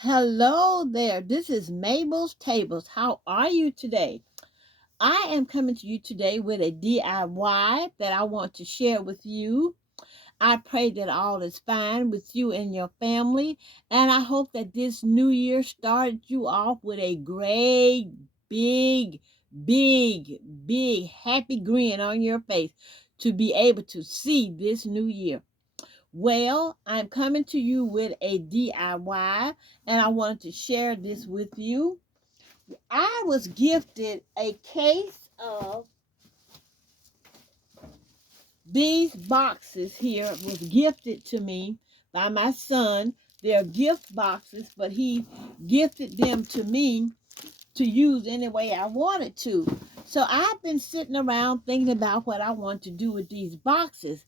Hello there. This is Mabel's Tables. How are you today? I am coming to you today with a DIY that I want to share with you. I pray that all is fine with you and your family, and I hope that this new year started you off with a great, big, big, big happy grin on your face to be able to see this new year. Well, I'm coming to you with a DIY and I wanted to share this with you. I was gifted a case of these boxes here. It was gifted to me by my son. They're gift boxes, but he gifted them to me to use any way I wanted to. So I've been sitting around thinking about what I want to do with these boxes.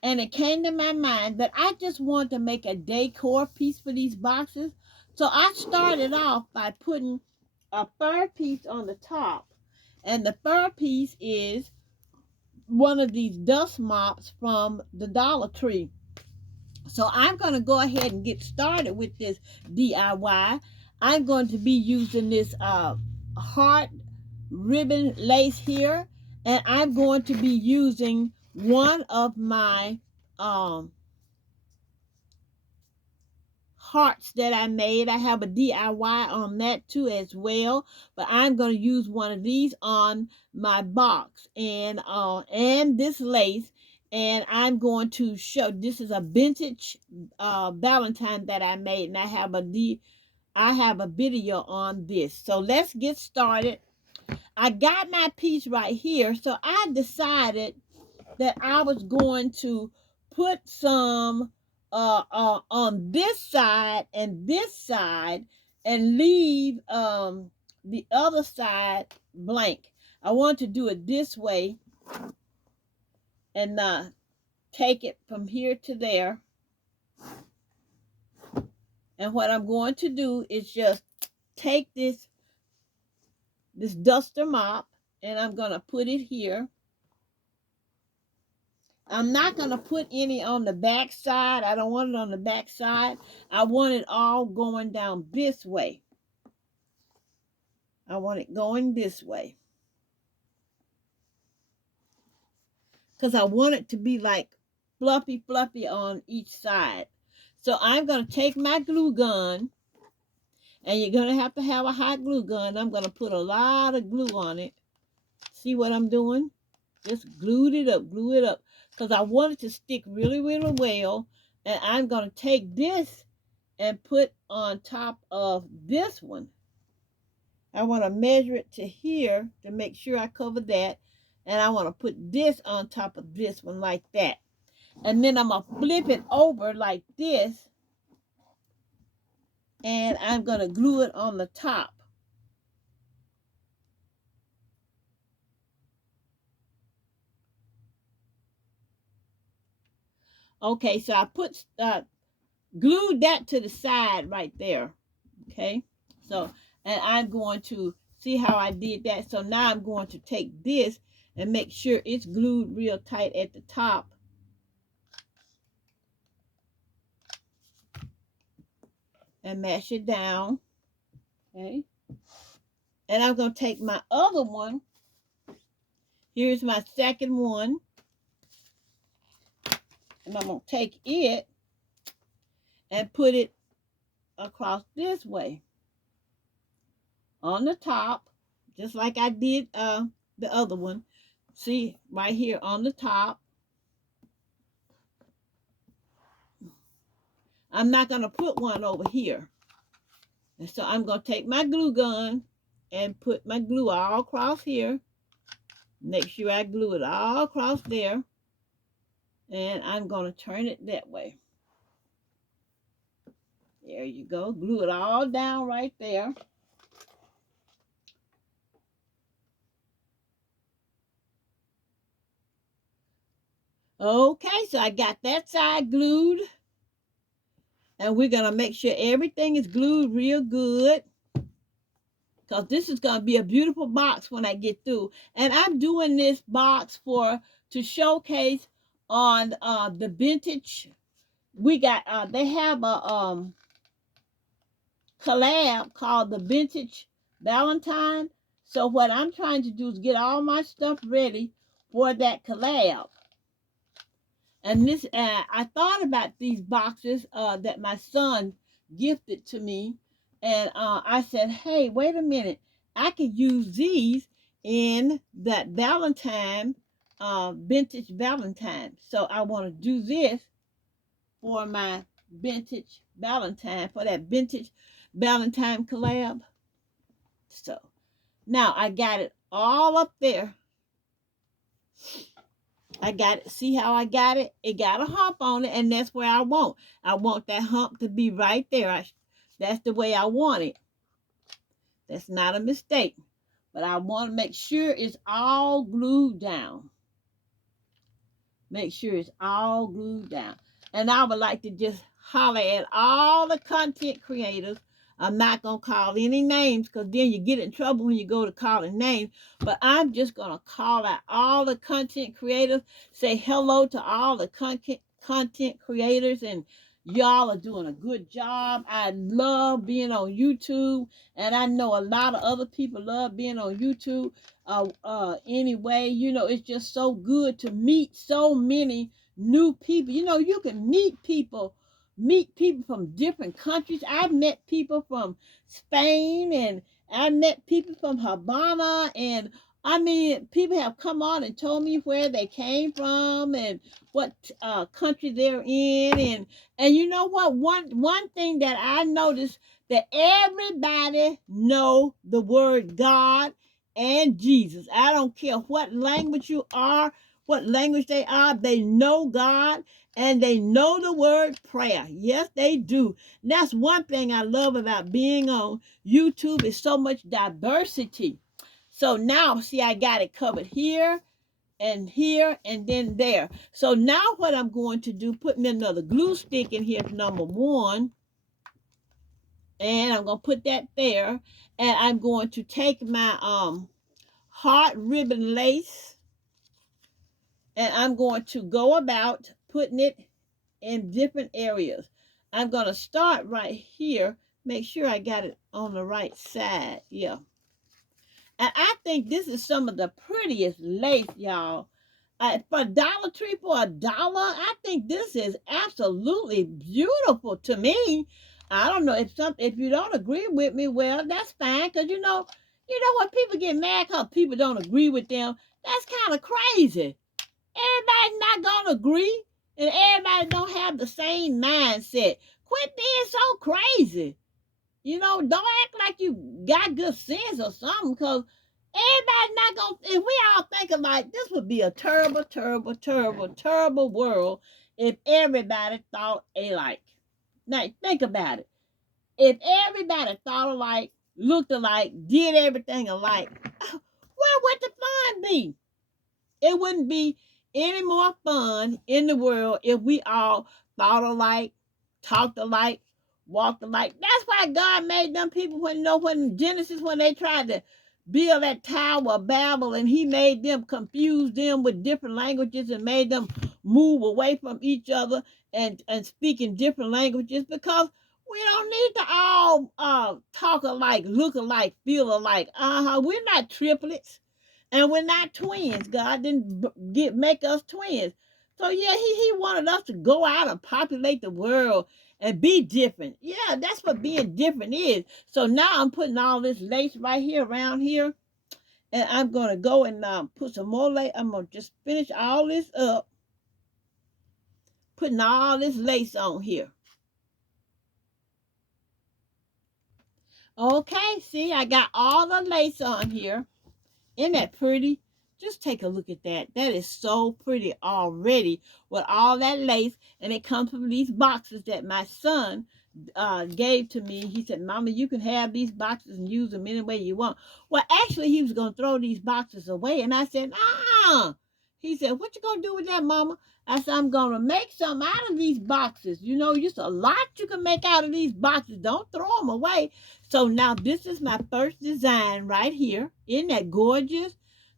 And it came to my mind that I just wanted to make a decor piece for these boxes. So I started off by putting a fur piece on the top. And the fur piece is one of these dust mops from the Dollar Tree. So I'm going to go ahead and get started with this DIY. I'm going to be using this heart ribbon lace here, and I'm going to be using one of my um, hearts that I made. I have a DIY on that too as well, but I'm going to use one of these on my box and this lace, and I'm going to show this is a vintage Valentine that I made, and I have a video on this. So let's get started. I got my piece right here, so I decided that I was going to put some on this side and leave the other side blank. I want to do it this way and take it from here to there. And what I'm going to do is just take this duster mop and I'm going to put it here. I'm not going to put any on the back side. I don't want it on the back side. I want it all going down this way. I want it going this way. Because I want it to be like fluffy, fluffy on each side. So I'm going to take my glue gun. And you're going to have a hot glue gun. I'm going to put a lot of glue on it. See what I'm doing? Just glued it up, glue it up. Because I want it to stick really, really well. And I'm going to take this and put on top of this one. I want to measure it to here to make sure I cover that. And I want to put this on top of this one like that. And then I'm going to flip it over like this. And I'm going to glue it on the top. Okay, so I put glued that to the side right there. Okay, so and I'm going to see how I did that. So now I'm going to take this and make sure it's glued real tight at the top. And mash it down. Okay, and I'm going to take my other one. Here's my second one. And I'm going to take it and put it across this way on the top, just like I did the other one. See, right here on the top. I'm not going to put one over here. And so I'm going to take my glue gun and put my glue all across here. Make sure I glue it all across there. And I'm going to turn it that way. There you go. Glue it all down right there. Okay, so I got that side glued. And we're going to make sure everything is glued real good. Because this is going to be a beautiful box when I get through. And I'm doing this box to showcase on the vintage. We got they have collab called the Vintage Valentine. So what I'm trying to do is get all my stuff ready for that collab. And this, I thought about these boxes that my son gifted to me, and I said, "Hey, wait a minute! I could use these in that Valentine, vintage Valentine." So I want to do this for my vintage Valentine, for that vintage Valentine collab. So now I got it all up there. I got it. See how I got it? It got a hump on it, and that's where I want. I want that hump to be right there. That's the way I want it. That's not a mistake. But I want to make sure it's all glued down. Make sure it's all glued down. And I would like to just holler at all the content creators. I'm not going to call any names because then you get in trouble when you go to calling names. But I'm just going to call out all the content creators, say hello to all the content creators, and y'all are doing a good job. I love being on YouTube, and I know a lot of other people love being on YouTube. Anyway, you know, it's just so good to meet so many new people. You know, you can meet people from different countries. I've met people from Spain, and I met people from Havana, and I mean, people have come on and told me where they came from and what country they're in, and you know what? One thing that I noticed, that everybody know the word God and Jesus. I don't care what language you are, what language they are, they know God and they know the word prayer. Yes, they do. And that's one thing I love about being on YouTube, is so much diversity. So now, see, I got it covered here and then there. So now what I'm going to do, put me another glue stick in here, number one. And I'm going to put that there. And I'm going to take my heart ribbon lace, and I'm going to go about putting it in different areas. I'm going to start right here. Make sure I got it on the right side. Yeah. And I think this is some of the prettiest lace, y'all. For Dollar Tree, for $1, I think this is absolutely beautiful to me. I don't know if you don't agree with me, well, that's fine, because you know when people get mad because people don't agree with them, that's kind of crazy. Everybody's not gonna agree, and everybody don't have the same mindset. Quit being so crazy. You know, don't act like you got good sense or something, because everybody not gonna, if we all think alike, this would be a terrible, terrible, terrible, terrible world if everybody thought alike. Now think about it. If everybody thought alike, looked alike, did everything alike, where would the fun be? It wouldn't be any more fun in the world if we all thought alike, talked alike, walked alike. That's why God made them people when Genesis, when they tried to build that Tower of Babel, and he made them, confuse them with different languages and made them move away from each other and speak in different languages, because we don't need to all talk alike, look alike, feel alike. We're not triplets. And we're not twins. God didn't make us twins. So yeah, he wanted us to go out and populate the world and be different. Yeah, that's what being different is. So now I'm putting all this lace right here around here. And I'm going to go and put some more lace. I'm going to just finish all this up. Putting all this lace on here. Okay, see, I got all the lace on here. Isn't that pretty? Just take a look at that. That is so pretty already with all that lace. And it comes from these boxes that my son gave to me. He said, Mama, you can have these boxes and use them any way you want. Well, actually, he was going to throw these boxes away. And I said, He said, what you going to do with that, Mama? I said, I'm going to make some out of these boxes. You know, just a lot you can make out of these boxes. Don't throw them away. So now this is my first design right here. Isn't that gorgeous?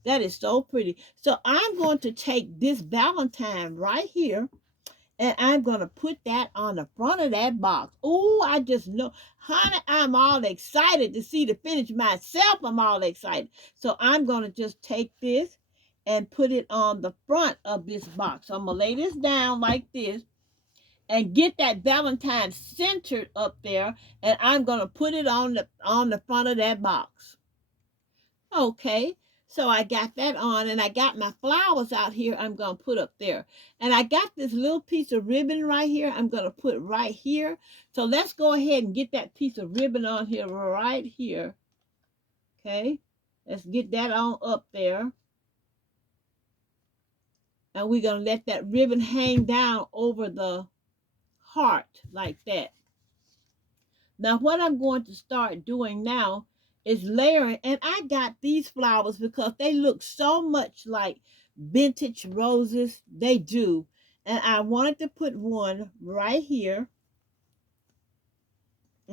That is so pretty. So I'm going to take this Valentine right here, And I'm going to put that on the front of that box. Oh, I just know, honey, I'm all excited to see the finish myself. I'm all excited. So I'm going to just take this and put it on the front of this box. So I'm going to lay this down like this and get that Valentine centered up there. And I'm going to put it on the front of that box. Okay, so I got that on, and I got my flowers out here I'm going to put up there. And I got this little piece of ribbon right here I'm going to put right here. So let's go ahead and get that piece of ribbon on here right here. Okay, let's get that on up there. And we're going to let that ribbon hang down over the heart like that. Now, what I'm going to start doing now is layering. And I got these flowers because they look so much like vintage roses. They do. And I wanted to put one right here.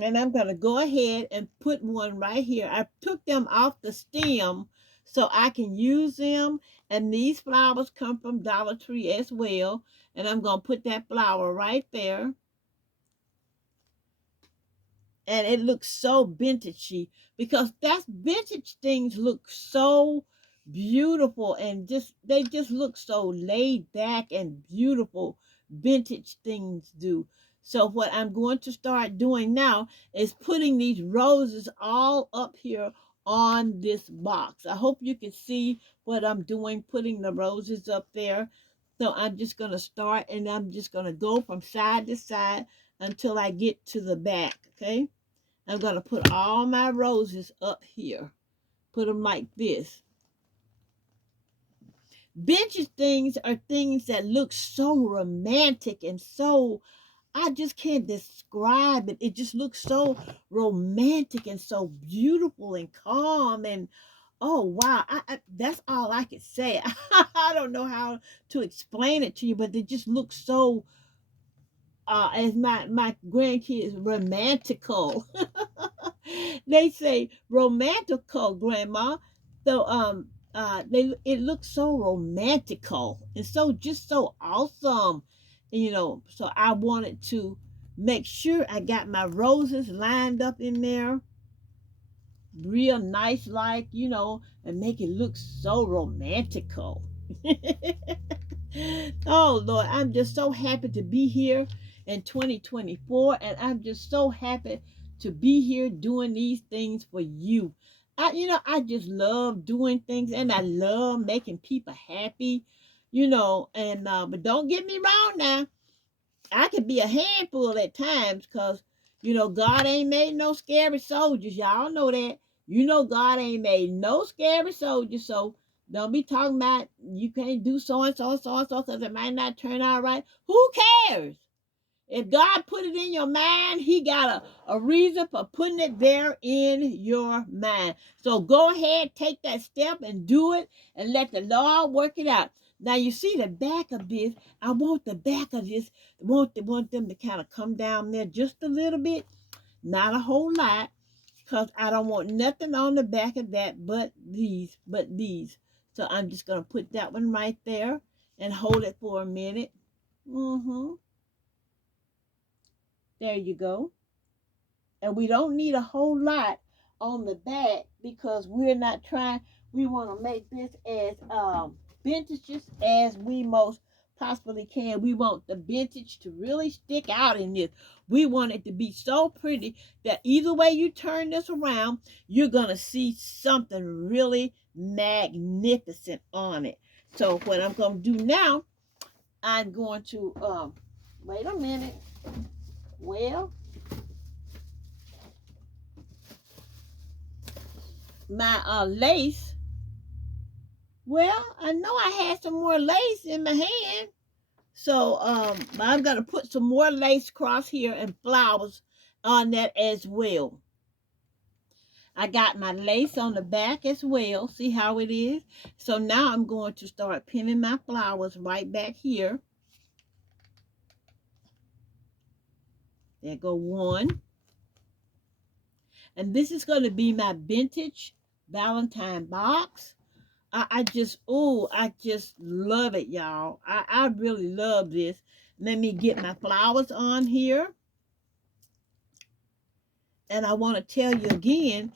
And I'm going to go ahead and put one right here. I took them off the stem so I can use them. And these flowers come from Dollar Tree as well. And I'm going to put that flower right there. And it looks so vintagey because that's vintage things look so beautiful and just they just look so laid back and beautiful. Vintage things do. So what I'm going to start doing now is putting these roses all up here on this box. I hope you can see what I'm doing, putting the roses up there. So I'm just going to start, and I'm just going to go from side to side until I get to the back. Okay, I'm going to put all my roses up here. Put them like this. Vintage things are things that look so romantic and so, I just can't describe it. It just looks so romantic and so beautiful and calm. And oh, wow. That's all I can say. I don't know how to explain it to you, but it just looks so, as my grandkids, romantical. They say romantical, Grandma. So it looks so romantical and so just so awesome, So I wanted to make sure I got my roses lined up in there real nice, like, and make it look so romantical. Oh Lord, I'm just so happy to be here in 2024, and I'm just so happy to be here doing these things for you. I just love doing things, and I love making people happy, and but don't get me wrong now. I could be a handful at times because, God ain't made no scary soldiers. Y'all know that. God ain't made no scary soldiers. So don't be talking about you can't do so and so and so and so because it might not turn out right. Who cares? If God put it in your mind, he got a reason for putting it there in your mind. So go ahead, take that step and do it and let the Lord work it out. Now you see the back of this. I want the back of this. Want them to kind of come down there just a little bit. Not a whole lot. Because I don't want nothing on the back of that but these. So I'm just going to put that one right there and hold it for a minute. There you go. And we don't need a whole lot on the back because we're not trying. We want to make this as vintageous as we most possibly can. We want the vintage to really stick out in this. We want it to be so pretty that either way you turn this around, you're going to see something really magnificent on it. So what I'm going to do now, I'm going to, wait a minute. Well, my lace. Well, I know I had some more lace in my hand. So I'm going to put some more lace across here and flowers on that as well. I got my lace on the back as well. See how it is? So now I'm going to start pinning my flowers right back here. There go one. And this is going to be my vintage Valentine box. I just love it, y'all. I really love this. Let me get my flowers on here. And I want to tell you again,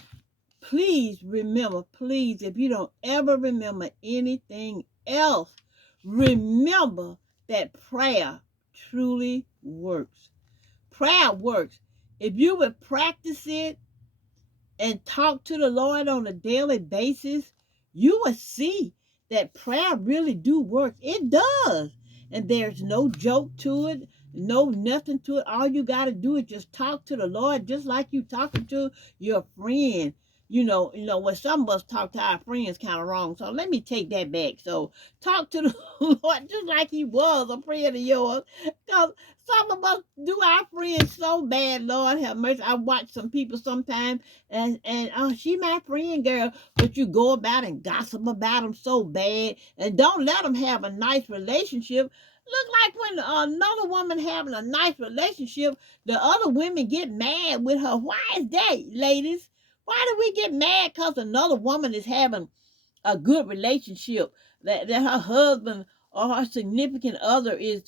please remember, please, if you don't ever remember anything else, remember that prayer truly works. Prayer works. If you would practice it and talk to the Lord on a daily basis, you will see that prayer really do work. It does. And there's no joke to it, no nothing to it. All you got to do is just talk to the Lord just like you talking to your friend. When some of us talk to our friends kind of wrong. So let me take that back. So talk to the Lord just like he was a friend of yours. Because some of us do our friends so bad, Lord have mercy. I watch some people sometimes and oh, she my friend, girl, but you go about and gossip about them so bad and don't let them have a nice relationship. Look like when another woman having a nice relationship, the other women get mad with her. Why is that, ladies? Why do we get mad because another woman is having a good relationship, that her husband or her significant other is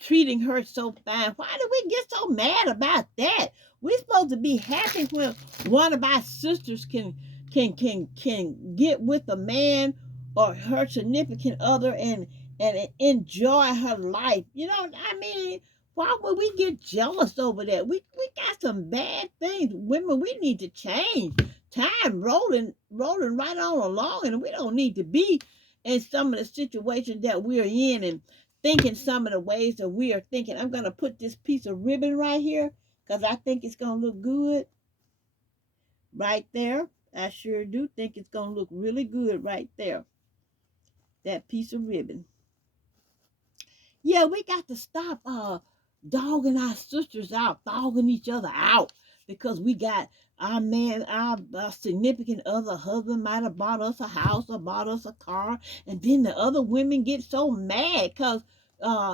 treating her so fine? Why do we get so mad about that? We're supposed to be happy when one of our sisters can get with a man or her significant other and enjoy her life. I mean, why would we get jealous over that? We got some bad things. Women, we need to change. Time rolling right on along, and we don't need to be in some of the situations that we're in and thinking some of the ways that we are thinking. I'm gonna put this piece of ribbon right here because I think it's gonna look good right there. I sure do think it's gonna look really good right there. That piece of ribbon. Yeah, we got to stop dogging our sisters out, dogging each other out because we got our man, our significant other husband might have bought us a house or bought us a car, and then the other women get so mad because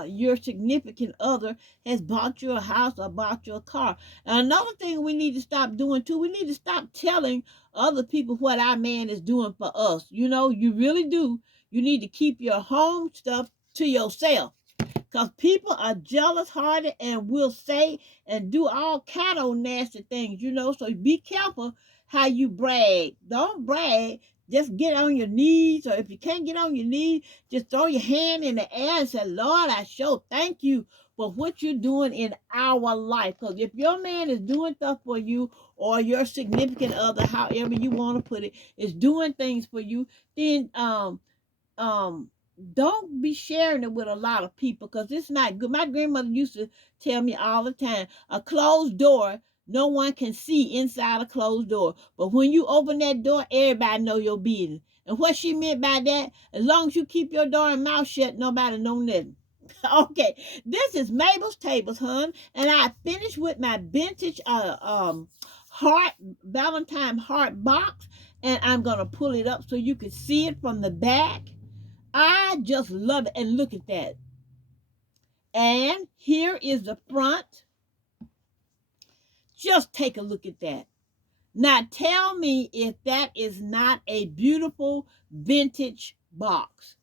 your significant other has bought you a house or bought you a car. And another thing we need to stop doing too, we need to stop telling other people what our man is doing for us. You really do. You need to keep your home stuff to yourself because people are jealous hearted and will say and do all kind of nasty things. So be careful how you brag. Don't brag. Just get on your knees, or if you can't get on your knees, just throw your hand in the air and say, Lord, I sure thank you for what you're doing in our life. Because if your man is doing stuff for you, or your significant other, however you want to put it, is doing things for you, then um don't be sharing it with a lot of people because it's not good. My grandmother used to tell me all the time, a closed door, no one can see inside a closed door, but when you open that door, everybody know your business. And what she meant by that, as long as you keep your door and mouth shut, nobody know nothing. Okay, this is Mabel's Tables, hon, and I finished with my vintage heart Valentine heart box, and I'm gonna pull it up so you can see it from the back. I just love it. And look at that. And here is the front. Just take a look at that. Now tell me if that is not a beautiful vintage box.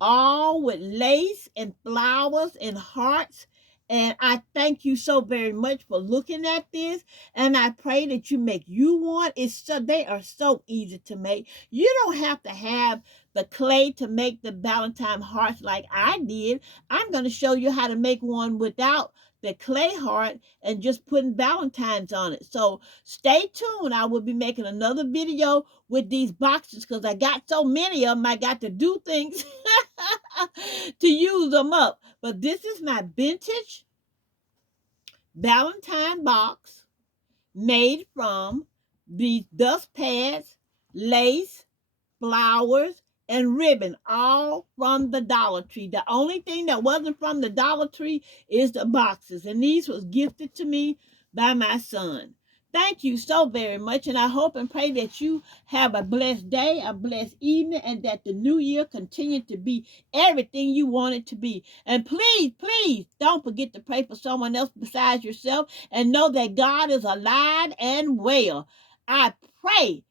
All with lace and flowers and hearts. And I thank you so very much for looking at this. And I pray that you make you one. They are so easy to make. You don't have to have the clay to make the Valentine hearts like I did. I'm going to show you how to make one without the clay heart and just putting Valentines on it. So stay tuned. I will be making another video with these boxes because I got so many of them. I got to do things to use them up. But this is my vintage Valentine box made from these dust pads, lace, flowers, and ribbon, all from the Dollar Tree. The only thing that wasn't from the Dollar Tree is the boxes, and these was gifted to me by my son. Thank you so very much, and I hope and pray that you have a blessed day, a blessed evening, and that the new year continue to be everything you want it to be. And please, please don't forget to pray for someone else besides yourself, and know that God is alive and well. I pray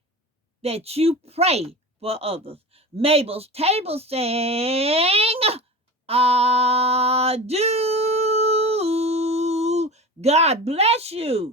that you pray for others. Mabel's Table sang Adieu. God bless you.